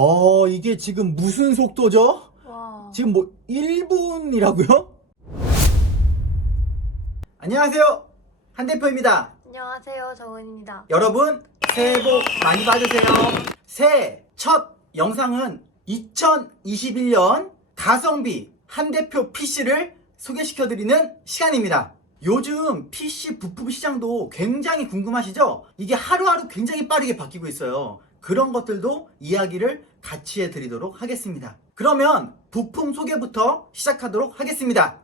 어, 이게 지금 무슨 속도죠? 와. 지금 뭐 1분이라고요? 안녕하세요. 한 대표입니다. 안녕하세요, 정은입니다. 여러분, 새해 복 많이 받으세요. 새해 첫 영상은 2021년 가성비 한 대표 PC를 소개시켜드리는 시간입니다. 요즘 PC 부품 시장도 굉장히 궁금하시죠? 이게 하루하루 굉장히 빠르게 바뀌고 있어요. 그런 것들도 이야기를 같이 해드리도록 하겠습니다. 그러면 부품 소개부터 시작하도록 하겠습니다.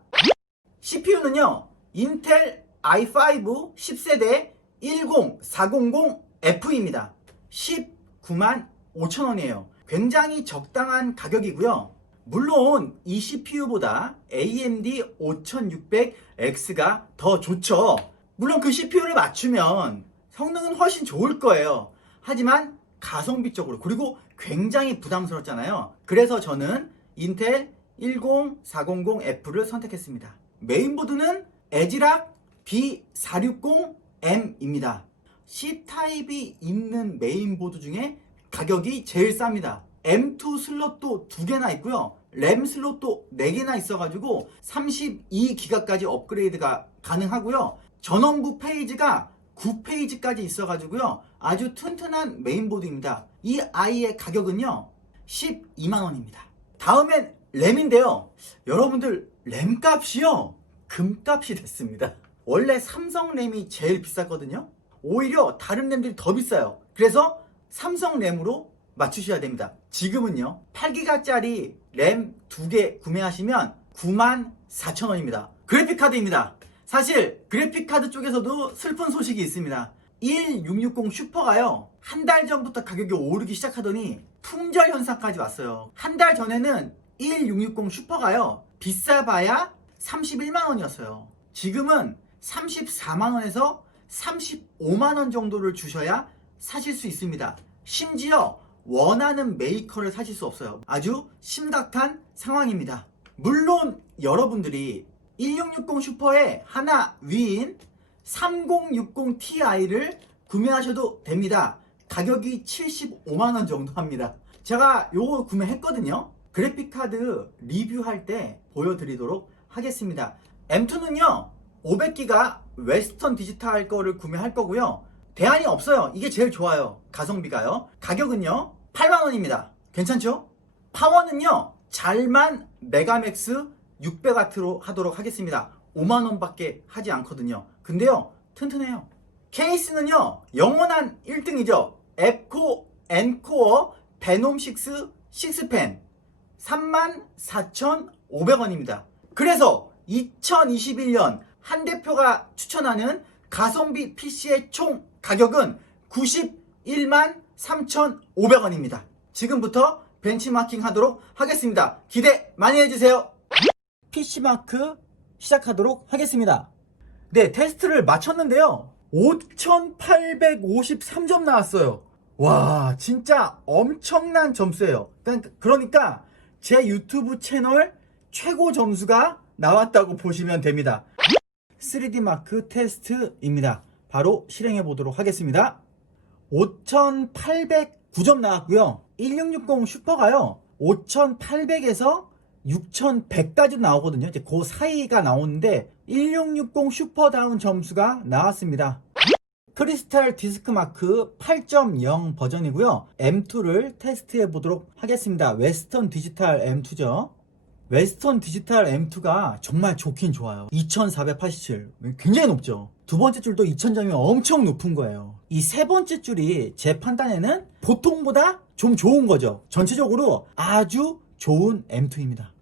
CPU는요, 인텔 i5 10세대 10400F입니다. 19만 5천원이에요. 굉장히 적당한 가격이고요. 물론 이 CPU보다 AMD 5600X가 더 좋죠. 물론 그 CPU를 맞추면 성능은 훨씬 좋을 거예요. 하지만 가성비적으로 그리고 굉장히 부담스럽잖아요. 그래서 저는 인텔 10400F를 선택했습니다. 메인보드는 에지락 B460M입니다. C타입이 있는 메인보드 중에 가격이 제일 쌉니다. M2 슬롯도 두 개나 있고요. 램 슬롯도 4개나 있어가지고 32기가까지 업그레이드가 가능하고요. 전원부 페이지가 9페이지까지 있어가지고요. 아주 튼튼한 메인보드입니다. 이 아이의 가격은요. 12만원입니다. 다음엔 램인데요. 여러분들 램 값이요. 금값이 됐습니다. 원래 삼성 램이 제일 비쌌거든요. 오히려 다른 램들이 더 비싸요. 그래서 삼성 램으로 맞추셔야 됩니다. 지금은요, 8기가짜리 램두개 구매하시면 9만 4천 원입니다. 그래픽카드입니다. 사실 그래픽카드 쪽에서도 슬픈 소식이 있습니다. 1660 슈퍼가요, 한 달 전부터 가격이 오르기 시작하더니 품절 현상까지 왔어요. 한 달 전에는 1660 슈퍼가요, 비싸봐야 31만 원이었어요. 지금은 34만 원에서 35만 원 정도를 주셔야 사실 수 있습니다. 심지어 원하는 메이커를 사실 수 없어요. 아주 심각한 상황입니다. 물론 여러분들이 1660 슈퍼의 하나 위인 3060 Ti를 구매하셔도 됩니다. 가격이 75만원 정도 합니다. 제가 요거 구매했거든요. 그래픽카드 리뷰할 때 보여드리도록 하겠습니다. M2는요, 500기가 웨스턴 디지털 거를 구매할 거고요. 대안이 없어요. 이게 제일 좋아요. 가성비가요. 가격은요, 8만원입니다. 괜찮죠? 파워는요, 잘만 메가맥스 600W로 하도록 하겠습니다. 5만원밖에 하지 않거든요. 근데요, 튼튼해요. 케이스는요, 영원한 1등이죠. 앱코 엔코어 베놈 6 6펜 34,500원입니다. 그래서 2021년 한 대표가 추천하는 가성비 PC의 총 가격은 91만 3,500원입니다. 지금부터 벤치마킹 하도록 하겠습니다. 기대 많이 해주세요. PC마크 시작하도록 하겠습니다. 네, 테스트를 마쳤는데요. 5,853점 나왔어요. 와, 진짜 엄청난 점수예요. 그러니까- 그러니까 제 유튜브 채널 최고 점수가 나왔다고 보시면 됩니다. 3D 마크 테스트입니다. 바로 실행해 보도록 하겠습니다. 5,809점 나왔고요. 1660 슈퍼가요. 5,800에서 6,100까지 나오거든요. 이제 그 사이가 나오는데 1660 슈퍼다운 점수가 나왔습니다. 크리스탈 디스크 마크 8.0 버전이고요. M2를 테스트해 보도록 하겠습니다. 웨스턴 디지털 M2죠. 웨스턴 디지털 M2가 정말 좋긴 좋아요. 2487. 굉장히 높죠. 두 번째 줄도 2000점이 엄청 높은 거예요. 이 세 번째 줄이 제 판단에는 보통보다 좀 좋은 거죠. 전체적으로 아주 좋은 M2입니다.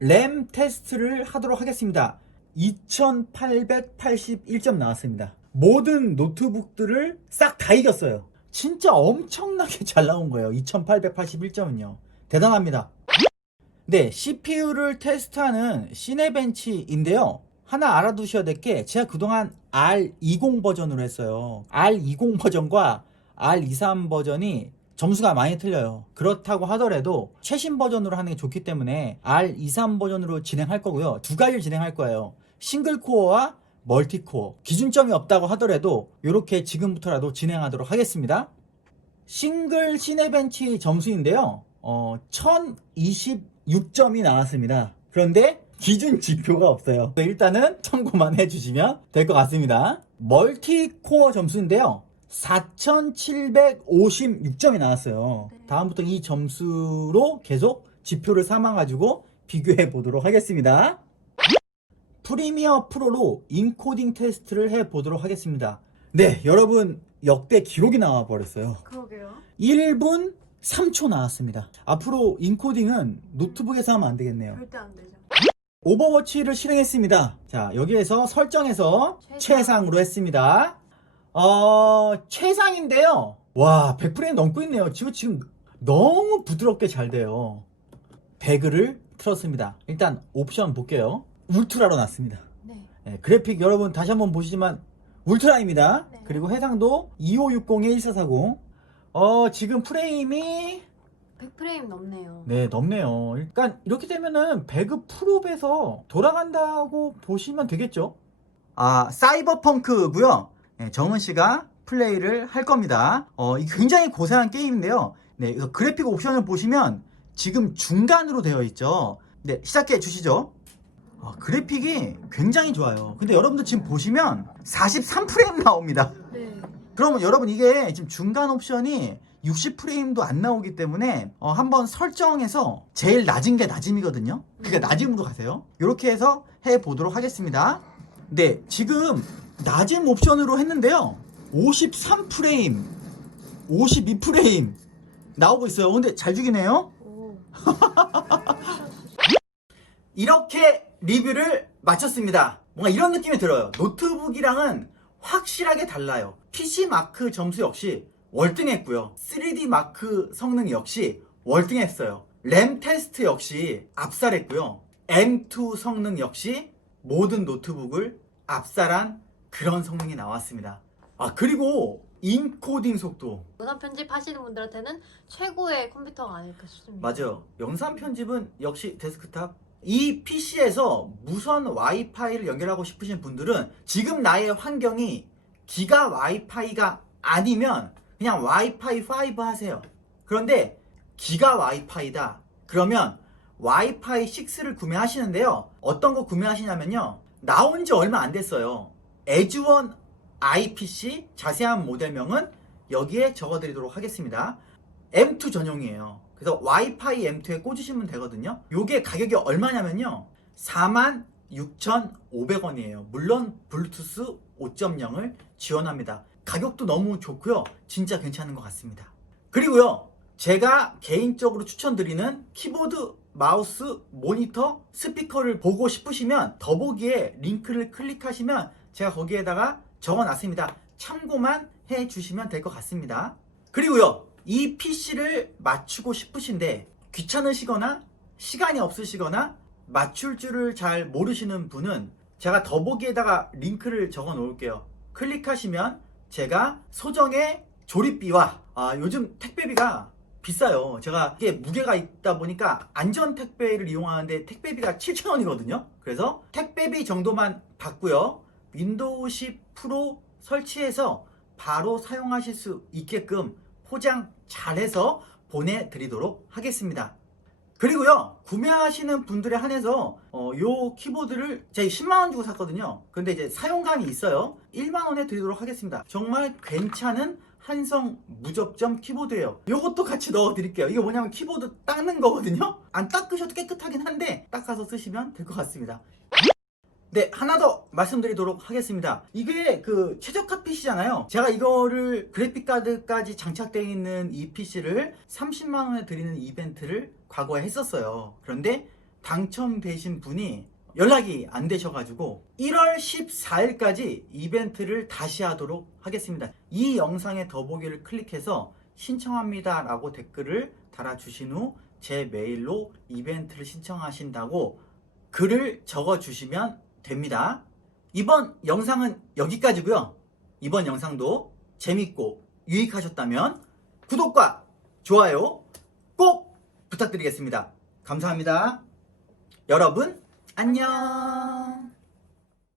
램 테스트를 하도록 하겠습니다. 2881점 나왔습니다. 모든 노트북들을 싹 다 이겼어요. 진짜 엄청나게 잘 나온 거예요. 2881점은요. 대단합니다. 네, CPU를 테스트하는 시네벤치인데요. 하나 알아두셔야 될 게 제가 그동안 R20 버전으로 했어요. R20 버전과 R23 버전이 점수가 많이 틀려요. 그렇다고 하더라도 최신 버전으로 하는 게 좋기 때문에 R23 버전으로 진행할 거고요. 두 가지를 진행할 거예요. 싱글 코어와 멀티 코어. 기준점이 없다고 하더라도 이렇게 지금부터라도 진행하도록 하겠습니다. 싱글 시네벤치 점수인데요. 어, 1026점이 나왔습니다. 그런데 기준 지표가 없어요. 일단은 참고만 해주시면 될 것 같습니다. 멀티코어 점수인데요. 4756점이 나왔어요. 네. 다음부터 이 점수로 계속 지표를 삼아가지고 비교해 보도록 하겠습니다. 프리미어 프로로 인코딩 테스트를 해 보도록 하겠습니다. 네, 여러분 역대 기록이 나와 버렸어요. 그러게요. 1분 3초 나왔습니다. 앞으로 인코딩은 노트북에서 하면 안 되겠네요. 절대 안 되죠. 오버워치를 실행했습니다. 자, 여기에서 설정에서 최상. 최상으로 했습니다. 어, 최상인데요. 와, 100프레임 넘고 있네요. 지금, 지금 너무 부드럽게 잘 돼요. 배그를 틀었습니다. 일단 옵션 볼게요. 울트라로 놨습니다. 네. 네, 그래픽 여러분 다시 한번 보시지만 울트라입니다. 네. 그리고 해상도 2560에 1440. 어, 지금 프레임이 100프레임 넘네요. 네, 넘네요. 그러니까 이렇게 되면은 배그 풀업에서 돌아간다고 보시면 되겠죠? 아, 사이버펑크고요. 네, 정은 씨가 플레이를 할 겁니다. 어, 이 굉장히 고생한 게임인데요. 네, 그래서 그래픽 옵션을 보시면 지금 중간으로 되어 있죠. 네, 시작해 주시죠. 아, 그래픽이 굉장히 좋아요. 근데 여러분들 지금 보시면 43프레임 나옵니다. 네. 그러면 여러분 이게 지금 중간 옵션이 60프레임도 안 나오기 때문에 어, 한번 설정해서 제일 낮은 게 낮음이거든요. 그러니까 낮음으로 가세요. 이렇게 해서 해 보도록 하겠습니다. 네, 지금 낮음 옵션으로 했는데요. 53프레임, 52프레임 나오고 있어요. 근데 잘 죽이네요. 오. 이렇게 리뷰를 마쳤습니다. 뭔가 이런 느낌이 들어요. 노트북이랑은 확실하게 달라요. PC 마크 점수 역시 월등했고요. 3D 마크 성능 역시 월등했어요. 램 테스트 역시 압살했고요. M2 성능 역시 모든 노트북을 압살한 그런 성능이 나왔습니다. 아, 그리고 인코딩 속도. 영상 편집 하시는 분들한테는 최고의 컴퓨터가 아닐까 싶습니다. 맞아요. 영상 편집은 역시 데스크탑. 이 PC에서 무선 와이파이를 연결하고 싶으신 분들은 지금 나의 환경이 기가 와이파이가 아니면 그냥 와이파이 5 하세요. 그런데 기가 와이파이다. 그러면 와이파이 6를 구매하시는데요. 어떤 거 구매하시냐면요. 나온 지 얼마 안 됐어요. 에즈원 IPC 자세한 모델명은 여기에 적어드리도록 하겠습니다. M2 전용이에요. 그래서 와이파이 M2에 꽂으시면 되거든요. 요게 가격이 얼마냐면요. 46,500원이에요. 물론 블루투스 5.0을 지원합니다. 가격도 너무 좋고요. 진짜 괜찮은 것 같습니다. 그리고요. 제가 개인적으로 추천드리는 키보드, 마우스, 모니터, 스피커를 보고 싶으시면 더보기에 링크를 클릭하시면 제가 거기에다가 적어놨습니다. 참고만 해주시면 될 것 같습니다. 그리고요, 이 PC를 맞추고 싶으신데 귀찮으시거나 시간이 없으시거나 맞출 줄을 잘 모르시는 분은 제가 더보기에다가 링크를 적어 놓을게요. 클릭하시면 제가 소정의 조립비와 아, 요즘 택배비가 비싸요. 제가 이게 무게가 있다 보니까 안전 택배를 이용하는데 택배비가 7,000원이거든요. 그래서 택배비 정도만 받고요. 윈도우 10 프로 설치해서 바로 사용하실 수 있게끔 포장 잘해서 보내드리도록 하겠습니다. 그리고요 구매하시는 분들에 한해서 어, 요 키보드를 제가 10만원 주고 샀거든요. 근데 이제 사용감이 있어요. 1만원에 드리도록 하겠습니다. 정말 괜찮은 한성 무접점 키보드예요. 요것도 같이 넣어 드릴게요. 이게 뭐냐면 키보드 닦는 거거든요. 안 닦으셔도 깨끗하긴 한데 닦아서 쓰시면 될 것 같습니다 네, 하나 더 말씀드리도록 하겠습니다. 이게 그 최저가 PC잖아요. 제가 이거를 그래픽카드까지 장착되어 있는 이 PC를 30만원에 드리는 이벤트를 과거에 했었어요. 그런데 당첨되신 분이 연락이 안 되셔가지고 1월 14일까지 이벤트를 다시 하도록 하겠습니다. 이 영상의 더보기를 클릭해서 신청합니다 라고 댓글을 달아주신 후 제 메일로 이벤트를 신청하신다고 글을 적어주시면 됩니다. 이번 영상은 여기까지고요. 이번 영상도 재밌고 유익하셨다면 구독과 좋아요 꼭 부탁드리겠습니다. 감사합니다. 여러분 안녕.